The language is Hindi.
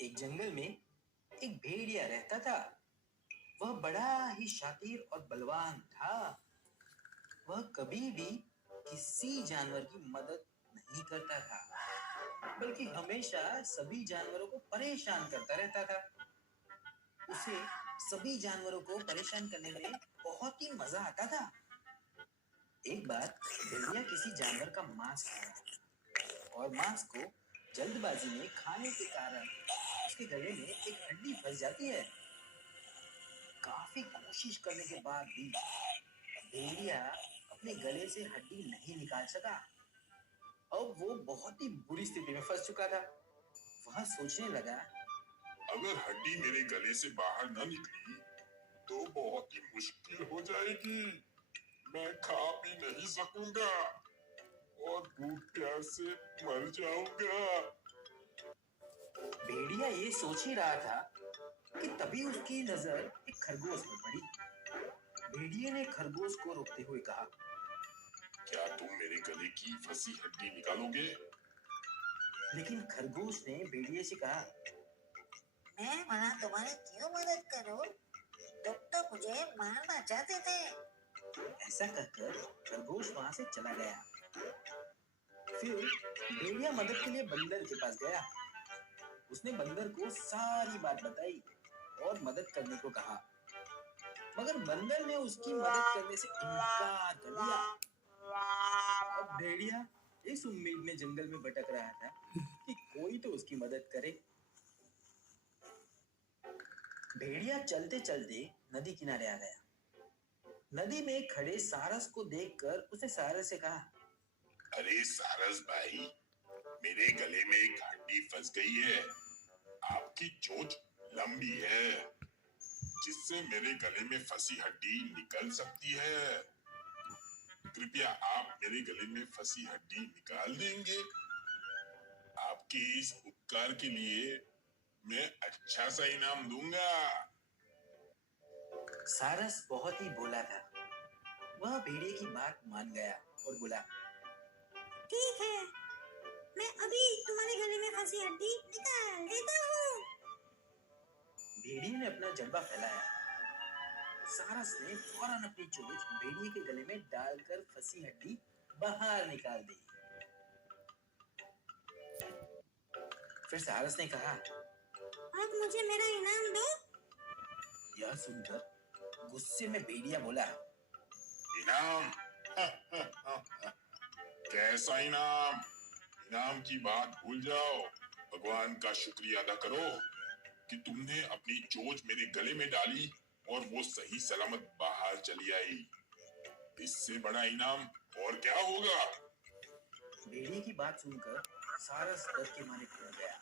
एक जंगल में एक भेड़िया रहता था। वह बड़ा ही शातिर और बलवान था। वह कभी भी किसी जानवर की मदद नहीं करता था, बल्कि हमेशा सभी जानवरों को परेशान करता रहता था। उसे सभी जानवरों को परेशान करने में बहुत ही मजा आता था। एक बार भेड़िया किसी जानवर का मांस खा रहा और मांस को जल्दबाजी में खाने के कारण उसके गले में एक हड्डी फंस जाती है। काफी कोशिश करने के बाद भी भेड़िया अपने गले से हड्डी नहीं निकाल सका। अब वो बहुत ही बुरी स्थिति में फंस चुका था। वह सोचने लगा, अगर हड्डी मेरे गले से बाहर न निकली तो बहुत ही मुश्किल हो जाएगी। मैं खा भी नहीं सकूंगा और भूख प्यास से मर जाऊंगा। भेड़िया ये सोच ही रहा था कि तभी उसकी नजर एक खरगोश पर पड़ी। भेड़िए ने खरगोश को रोकते हुए कहा, क्या तुम मेरे गले की फंसी हड्डी निकालोगे? लेकिन खरगोश ने भेड़िए से कहा, मैं वहाँ तुम्हारी क्यों मदद करूं? तुम तो मुझे मारना चाहते थे। ऐसा कहकर खरगोश वहां से चला गया। फिर भेड़िया मदद के लिए बंदर के पास गया। उसने बंदर को सारी बात बताई और मदद करने को कहा, मगर बंदर ने उसकी मदद करने से इनकार कर दिया। अब भेड़िया इस उम्मीद में जंगल में भटक रहा था कि कोई तो उसकी मदद करे। भेड़िया चलते चलते नदी किनारे आ गया। नदी में खड़े सारस को देखकर उसने सारस से कहा, अरे सारस भाई, मेरे गले में एक हड्डी फंस गई है। आपकी चोंच लंबी है जिससे मेरे गले में फंसी हड्डी निकल सकती है। कृपया आप मेरे गले में फंसी हड्डी निकाल देंगे। आपके इस उपकार के लिए मैं अच्छा सा इनाम दूंगा। सारस बहुत ही भोला था। वह भेड़िए की बात मान गया और बोला, ठीक है, मैं अभी तुम्हारे गले में फंसी हड्डी निकाल देता हूँ। भेड़िए ने अपना जब्बा फैलाया। सारस ने फौरन अपनी चोंच भेड़िए के गले में डालकर फंसी हड्डी बाहर निकाल दी। फिर सारस ने कहा, अब मुझे मेरा इनाम दो। यह सुनकर गुस्से में भेड़िया बोला, इनाम? कैसा इनाम? इनाम की बात भूल जाओ। भगवान का शुक्रिया अदा करो कि तुमने अपनी चोंच मेरे गले में डाली और वो सही सलामत बाहर चली आई। इससे बड़ा इनाम और क्या होगा? भेड़िए की बात सुनकर सारस डर के मारे डर गया।